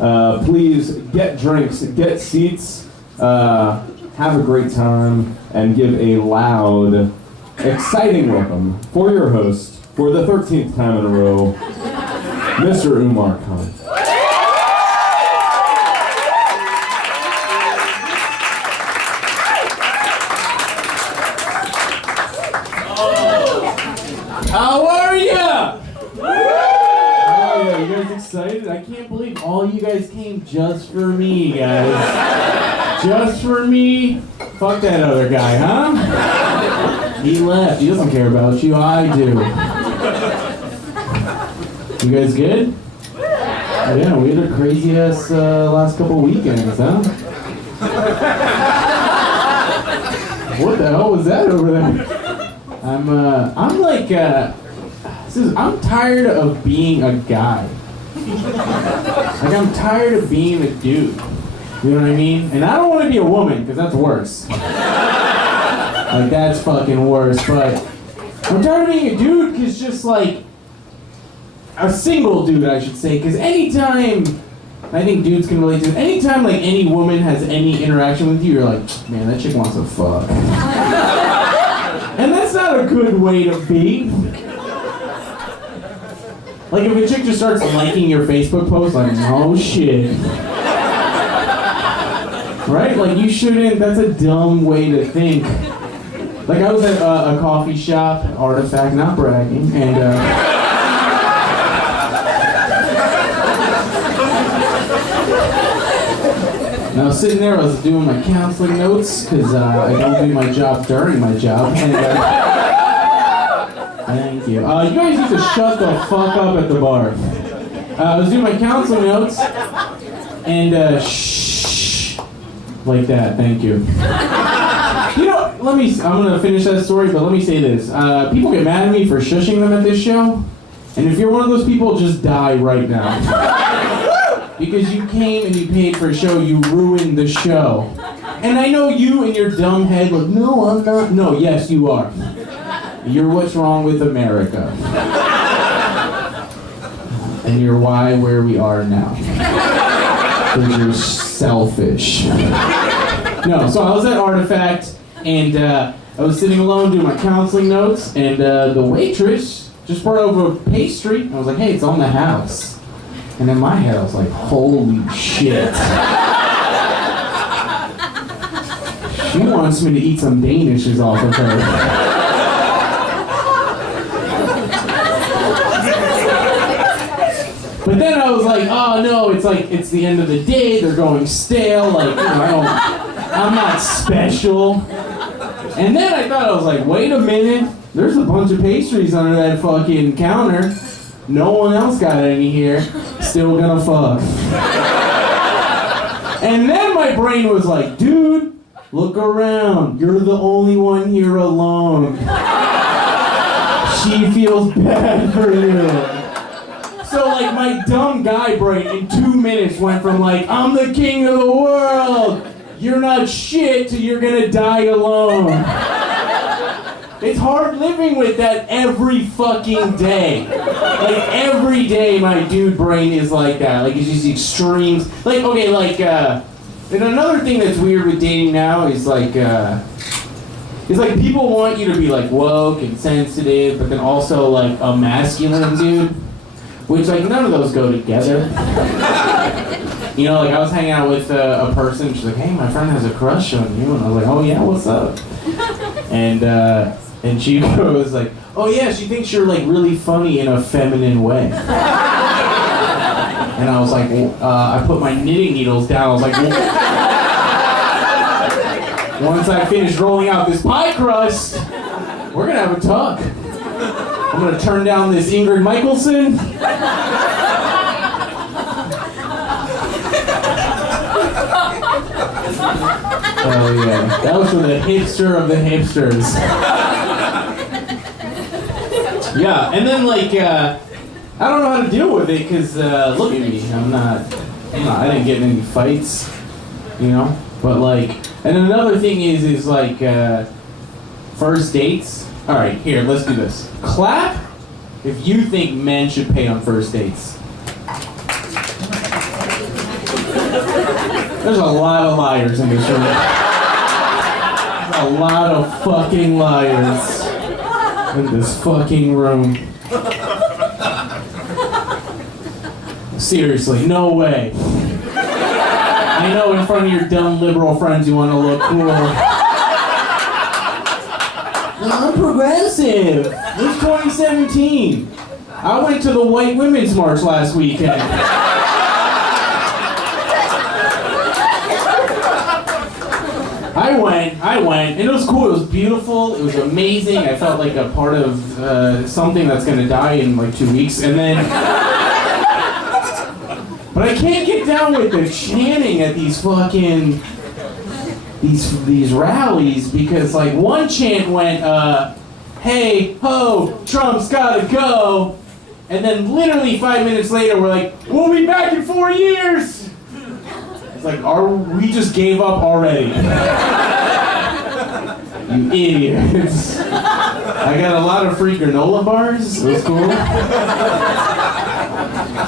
Please get drinks, get seats, have a great time, and give a loud, exciting welcome for your host, for the 13th time in a row, Mr. Umar Khan. How are ya? Oh yeah, you guys excited? I can't believe all you guys came just for me, guys. Just for me? Fuck that other guy, huh? He left. He doesn't care about you. I do. You guys good? Yeah, we had a crazy ass last couple weekends, huh? What the hell was that over there? I'm tired of being a guy. Like, I'm tired of being a dude. You know what I mean? And I don't want to be a woman, because that's worse. Like, that's fucking worse, but I'm tired of being a dude, because just like, a single dude, I should say, because anytime, I think dudes can relate to it, anytime like any woman has any interaction with you, you're like, man, that chick wants to fuck. And that's not a good way to be. Like, if a chick just starts liking your Facebook post, like, oh shit. Right? Like, you shouldn't, that's a dumb way to think. Like, I was at a coffee shop, Artifact, not bragging, and I was sitting there, I was doing my counseling notes, because I don't do my job during my job, and thank you. You guys need to shut the fuck up at the bar. I was doing my counseling notes, and shh, like that, thank you. You know, I'm gonna finish that story, but let me say this. People get mad at me for shushing them at this show, and if you're one of those people, just die right now. Because you came and you paid for a show, you ruined the show. And I know you in your dumb head, like, no, I'm not. No, yes, you are. You're what's wrong with America. And you're why where we are now. Because you're selfish. No, so I was at Artifact, and I was sitting alone doing my counseling notes, and the waitress just brought over a pastry. I was like, hey, it's on the house. And in my head, I was like, holy shit. She wants me to eat some Danishes off of her. But then I was like, oh no, it's the end of the day, they're going stale, like, you know, I'm not special. And then I thought, I was like, wait a minute, there's a bunch of pastries under that fucking counter. No one else got any here. Still gonna fuck. And then my brain was like, dude, look around. You're the only one here alone. She feels bad for you. So like my dumb guy brain in 2 minutes went from like, I'm the king of the world, you're not shit, to you're gonna die alone. It's hard living with that every fucking day. Like, every day my dude brain is like that. Like, it's just extremes. Like, okay, like, and another thing that's weird with dating now is like people want you to be like woke and sensitive, but then also like a masculine dude. Which, like, none of those go together. You know, like, I was hanging out with a person, she's like, hey, my friend has a crush on you. And I was like, oh yeah, what's up? And she was like, oh yeah, she thinks you're like really funny in a feminine way. And I was like, I put my knitting needles down. I was like, once I finish rolling out this pie crust, we're gonna have a talk. I'm gonna turn down this Ingrid Michaelson. Oh yeah, that was for the hipster of the hipsters. Yeah, and then like, I don't know how to deal with it, cause look at me, I didn't get in any fights, you know? But like, and another thing is like, first dates. All right, here, let's do this. Clap if you think men should pay on first dates. There's a lot of liars in this room. A lot of fucking liars in this fucking room. Seriously, no way. I know in front of your dumb liberal friends you want to look cool. I'm progressive. It's 2017. I went to the White Women's March last weekend. I went, and it was cool, it was beautiful, it was amazing, I felt like a part of something that's gonna die in like 2 weeks, and then... But I can't get down with the chanting at these fucking... These rallies, because like one chant went, hey, ho, Trump's gotta go, and then literally 5 minutes later we're like, we'll be back in 4 years! It's like, we just gave up already. You idiots. I got a lot of free granola bars. It was cool.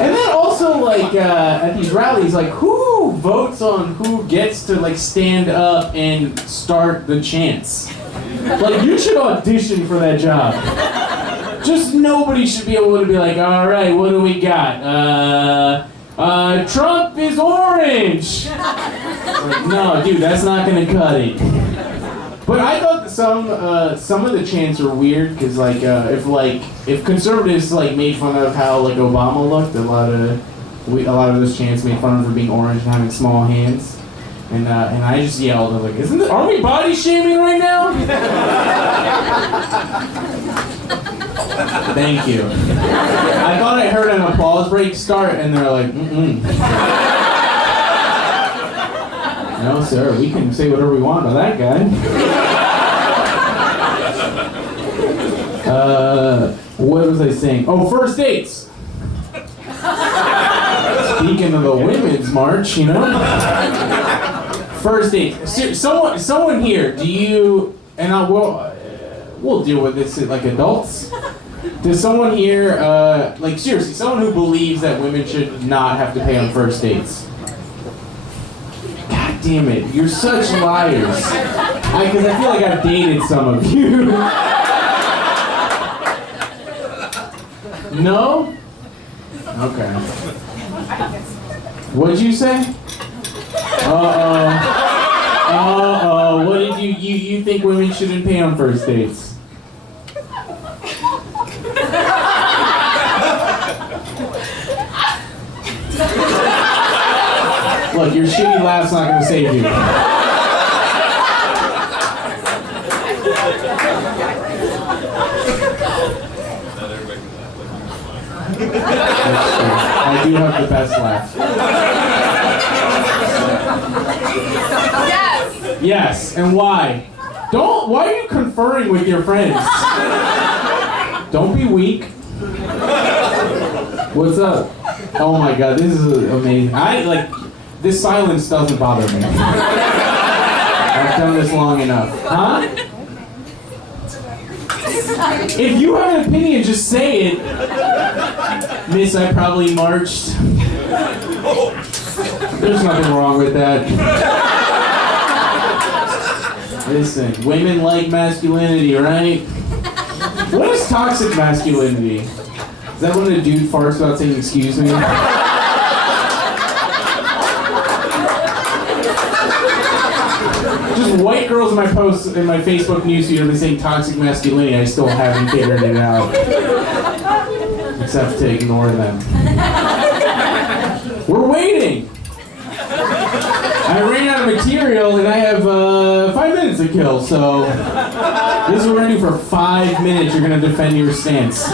And then also, like, at these rallies, like, who votes on who gets to, like, stand up and start the chants? Like, you should audition for that job. Just nobody should be able to be like, all right, what do we got? Trump is orange! Like, no, dude, that's not gonna cut it. But I thought some of the chants were weird, because like, if conservatives like made fun of how like Obama looked, a lot of those chants made fun of him for being orange and having small hands. And I just yelled, I'm like, are we body shaming right now? Thank you. I thought I heard an applause break start, and they're like, mm-mm. No, sir, we can say whatever we want about that guy. What was I saying? Oh, first dates. Speaking of the Women's March, you know? First dates. Someone here, do you, and we'll deal with this like adults. Does someone here, like seriously, someone who believes that women should not have to pay on first dates? God damn it, you're such liars. Because I feel like I've dated some of you. No? Okay. What'd you say? Uh-oh. What did you think women shouldn't pay on first dates? Look, your shitty laugh's not gonna save you. I do have the best laugh. Yes! Yes, and why? Why are you conferring with your friends? Don't be weak. What's up? Oh my god, this is amazing. This silence doesn't bother me. I've done this long enough. Huh? If you have an opinion, just say it. Miss, I probably marched. There's nothing wrong with that. Listen, women like masculinity, right? What is toxic masculinity? Is that when a dude farts without saying excuse me? Just white girls in my posts in my Facebook newsfeed have been saying toxic masculinity. I still haven't figured it out. Except to ignore them. We're waiting! I ran out of material and I have 5 minutes to kill, so this is what we're gonna do for 5 minutes. You're gonna defend your stance.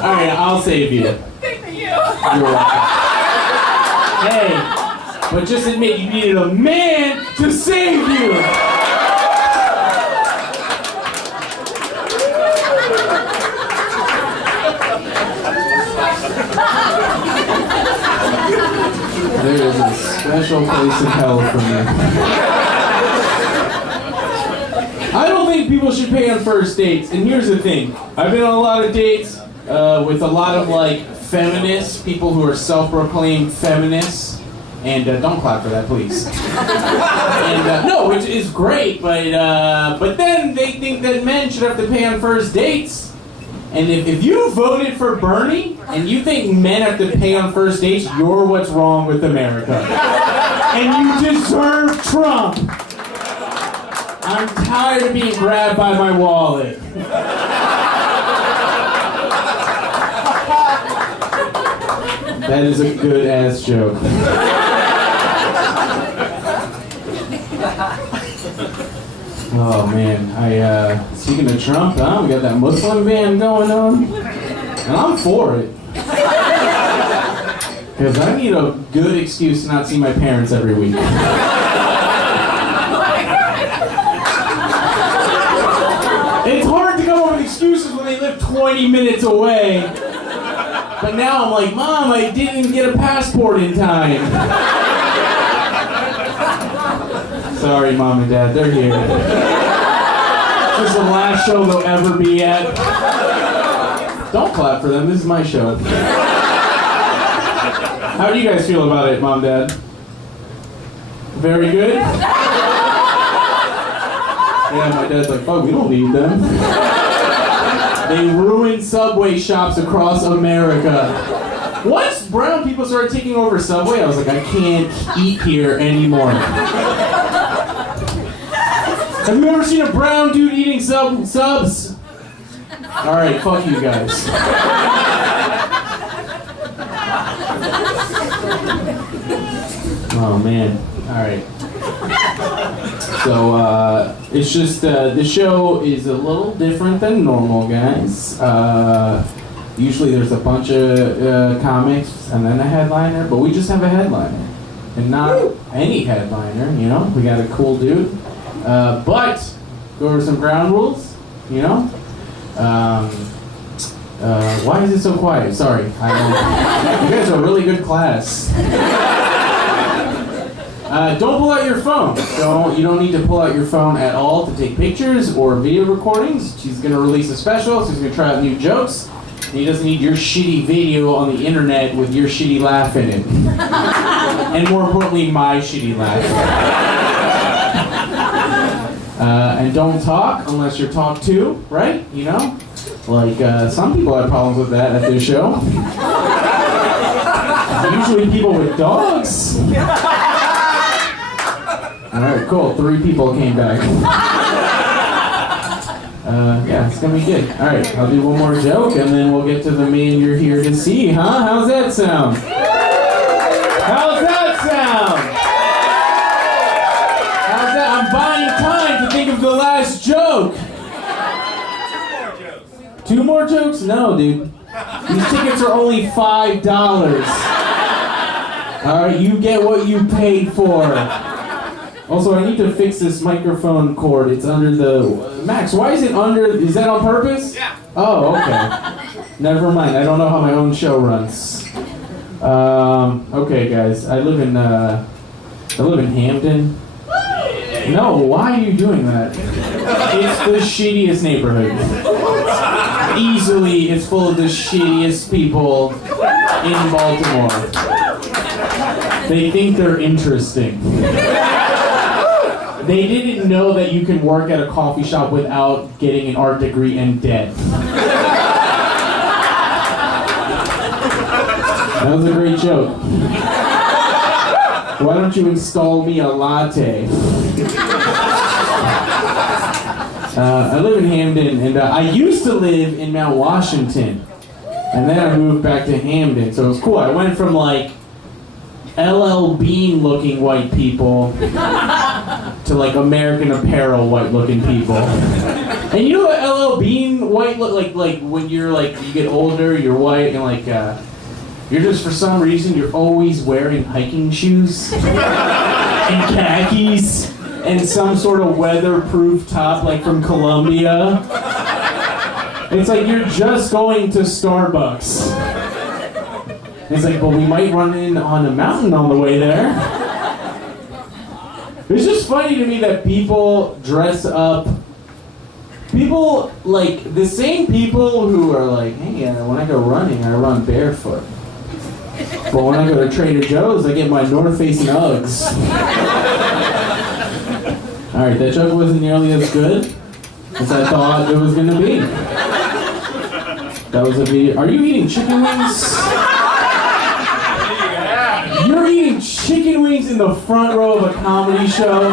Alright, I'll save you. Thank you. You're welcome. Hey, but just admit you needed a man to save you! There is a special place in hell for me. I don't think people should pay on first dates, and here's the thing. I've been on a lot of dates, with a lot of like feminists, people who are self-proclaimed feminists, and don't clap for that, please. And no, which is great, but then they think that men should have to pay on first dates. And if you voted for Bernie and you think men have to pay on first dates, you're what's wrong with America. And you deserve Trump. I'm tired of being grabbed by my wallet. That is a good ass joke. Oh man, speaking of Trump, we got that Muslim ban going on, and I'm for it. Because I need a good excuse to not see my parents every week. It's hard to come up with excuses when they live 20 minutes away. But now I'm like, Mom, I didn't get a passport in time. Sorry, Mom and Dad, they're here. This is the last show they'll ever be at. Don't clap for them, this is my show. How do you guys feel about it, Mom, Dad? Very good? Yeah, my dad's like, fuck, we don't need them. They ruined Subway shops across America. Once brown people started taking over Subway, I was like, I can't eat here anymore. Have you ever seen a brown dude eating subs? Alright, fuck you guys. Oh man, alright. So, it's just, the show is a little different than normal, guys. Usually there's a bunch of comics and then a headliner, but we just have a headliner. And not any headliner, you know? We got a cool dude. But, go over some ground rules, you know? Why is it so quiet? Sorry. You guys are a really good class. Don't pull out your phone. You don't need to pull out your phone at all to take pictures or video recordings. She's going to release a special, so she's going to try out new jokes. And he doesn't need your shitty video on the internet with your shitty laugh in it. And more importantly, my shitty laugh. And don't talk unless you're talked to, right? You know? Like, some people have problems with that at this show. Usually people with dogs. Alright, cool. 3 people came back. Yeah, it's gonna be good. Alright, I'll do one more joke and then we'll get to the man you're here to see, huh? How's that sound? How's that sound? How's that? I'm buying time to think of the last joke. 2 more jokes? No, dude. These tickets are only $5. Alright, you get what you paid for. Also, I need to fix this microphone cord. It's under the... Max, why is it under... Is that on purpose? Yeah. Oh, okay. Never mind. I don't know how my own show runs. Okay, guys. I live in Hampton. No, why are you doing that? It's the shittiest neighborhood. Easily, it's full of the shittiest people in Baltimore. They think they're interesting. They didn't know that you can work at a coffee shop without getting an art degree and debt. That was a great joke. Why don't you install me a latte? I live in Hamden, and I used to live in Mount Washington. And then I moved back to Hamden, so it was cool. I went from like LL Bean looking white people to like American Apparel white looking people. And you know what LL Bean white look like when you're like you get older, you're white and like you're just for some reason you're always wearing hiking shoes and khakis and some sort of weatherproof top like from Columbia. It's like you're just going to Starbucks. It's like, but we might run in on a mountain on the way there. It's just funny to me that people dress up People, like, the same people who are like, hey, when I go running, I run barefoot. But when I go to Trader Joe's, I get my North Face and Uggs. Alright, that joke wasn't nearly as good as I thought it was going to be. That was a video. Are you eating chicken wings? You're eating chicken wings in the front row of a comedy show?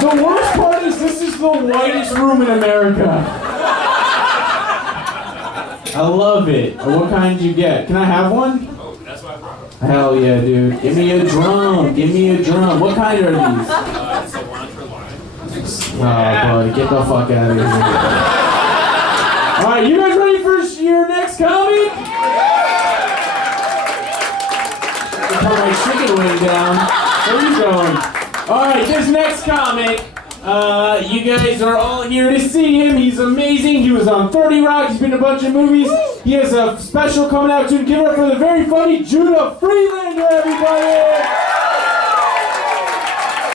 The worst part is this is the whitest room in America. I love it. What kind did you get? Can I have one? Oh, that's what I brought. Hell yeah, dude. Give me a drum. Give me a drum. What kind are these? It's a one for line. Oh, buddy, get the fuck out of here. Alright, you guys ready for your next comic? Put my chicken wing down. Where are you going? Alright, this next comic, you guys are all here to see him. He's amazing. He was on 30 Rock. He's been in a bunch of movies. He has a special coming out soon. Give it up for the very funny Judah Freelander.